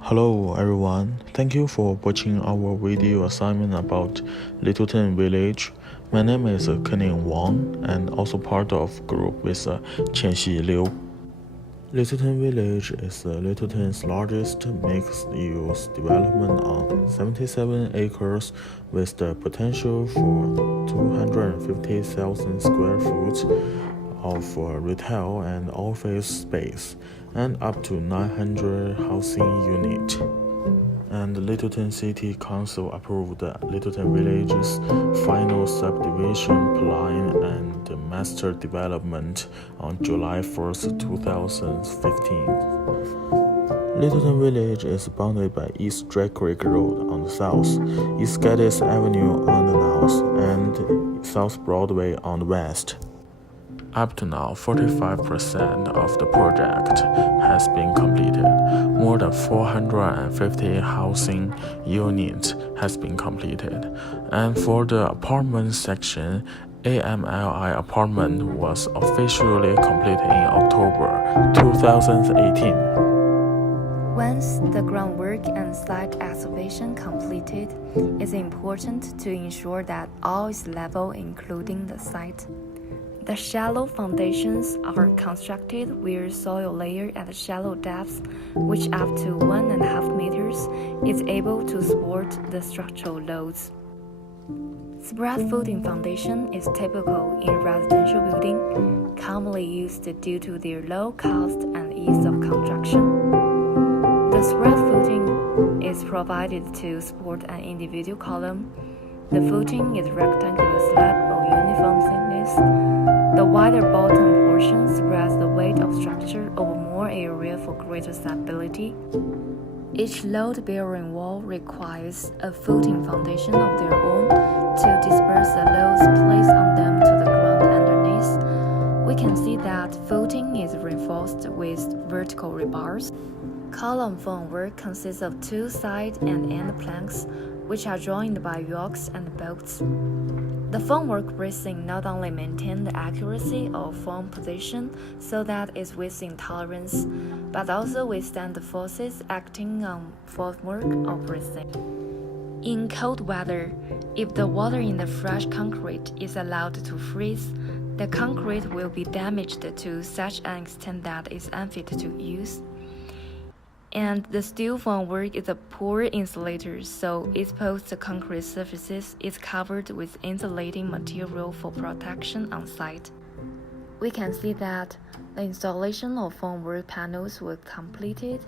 Hello everyone, thank you for watching our video assignment about Littleton Village. My name is Wang and also part of group with Qianxi Liu. Littleton Village is Littleton's largest mixed-use development on 77 acres with the potential for 250,000 square feet of retail and office space and up to 900 housing units. And the Littleton City Council approved Littleton Village's final subdivision plan and master development on July 1st, 2015. Littleton Village is bounded by East Dry Creek Road on the south, East Gaddis Avenue on the north, and South Broadway on the west. Up to now, 45% of the project has been completed. More than 450 housing units has been completed. And for the apartment section, AMLI apartment was officially completed in October 2018. Once the groundwork and site excavation completed, it's important to ensure that all is level including the site. The shallow foundations are constructed with soil layer at shallow depths, which up to 1.5 meters is able to support the structural loads. Spread footing foundation is typical in residential building, commonly used due to their low cost and ease of construction. The spread footing is provided to support an individual column. The footing is rectangular slab of uniform thickness. The wider bottom portion spreads the weight of structure over more area for greater stability. Each load-bearing wall requires a footing foundation of their own to disperse the loads placed on them to the ground underneath. We can see that footing is reinforced with vertical rebars. Column formwork consists of two side and end planks, which are joined by yokes and bolts. The formwork bracing not only maintains the accuracy of form position so that it's within tolerance, but also withstand the forces acting on formwork or bracing. In cold weather, if the water in the fresh concrete is allowed to freeze, the concrete will be damaged to such an extent that it's unfit to use. And the steel formwork is a poor insulator, so exposed concrete surfaces is covered with insulating material for protection on site. We can see that the installation of formwork panels was completed.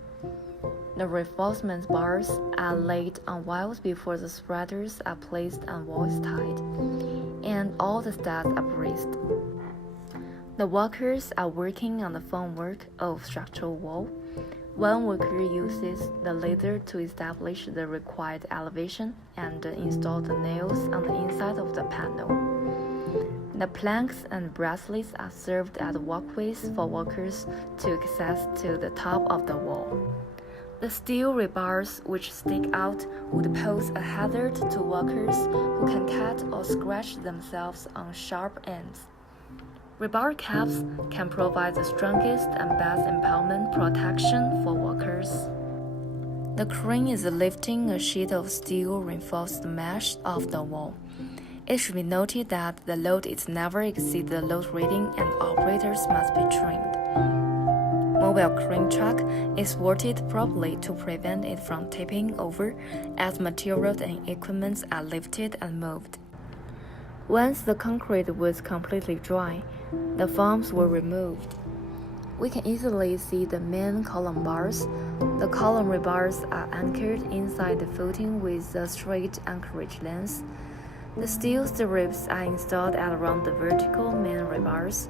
The reinforcement bars are laid on walls before the spreaders are placed and walls tied, and all the studs are braced. The workers are working on the formwork of structural wall. One worker uses the laser to establish the required elevation and install the nails on the inside of the panel. The planks and bracelets are served as walkways for workers to access to the top of the wall. The steel rebars which stick out would pose a hazard to workers who can cut or scratch themselves on sharp ends. Rebar caps can provide the strongest and best impoundment protection for workers. The crane is lifting a sheet of steel reinforced mesh off the wall. It should be noted that the load is never exceed the load rating and operators must be trained. Mobile crane truck is worked properly to prevent it from tipping over as materials and equipment are lifted and moved. Once the concrete was completely dry, the forms were removed. We can easily see the main column bars. The column rebars are anchored inside the footing with a straight anchorage length. The steel stirrups are installed at around the vertical main rebars.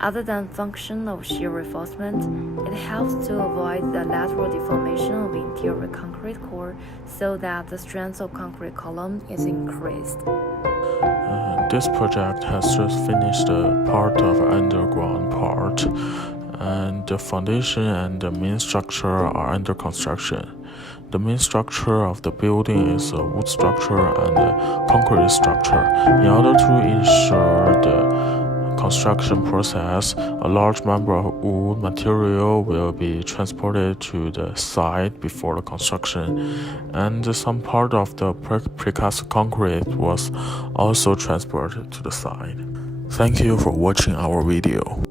Other than function of shear reinforcement, it helps to avoid the lateral deformation of interior concrete core so that the strength of concrete column is increased. This project has just finished part of underground part, and the foundation and the main structure are under construction. The main structure of the building is a wood structure and a concrete structure. In order to ensure the construction process, a large number of wood material will be transported to the site before the construction, and some part of the precast concrete was also transported to the site. Thank you for watching our video.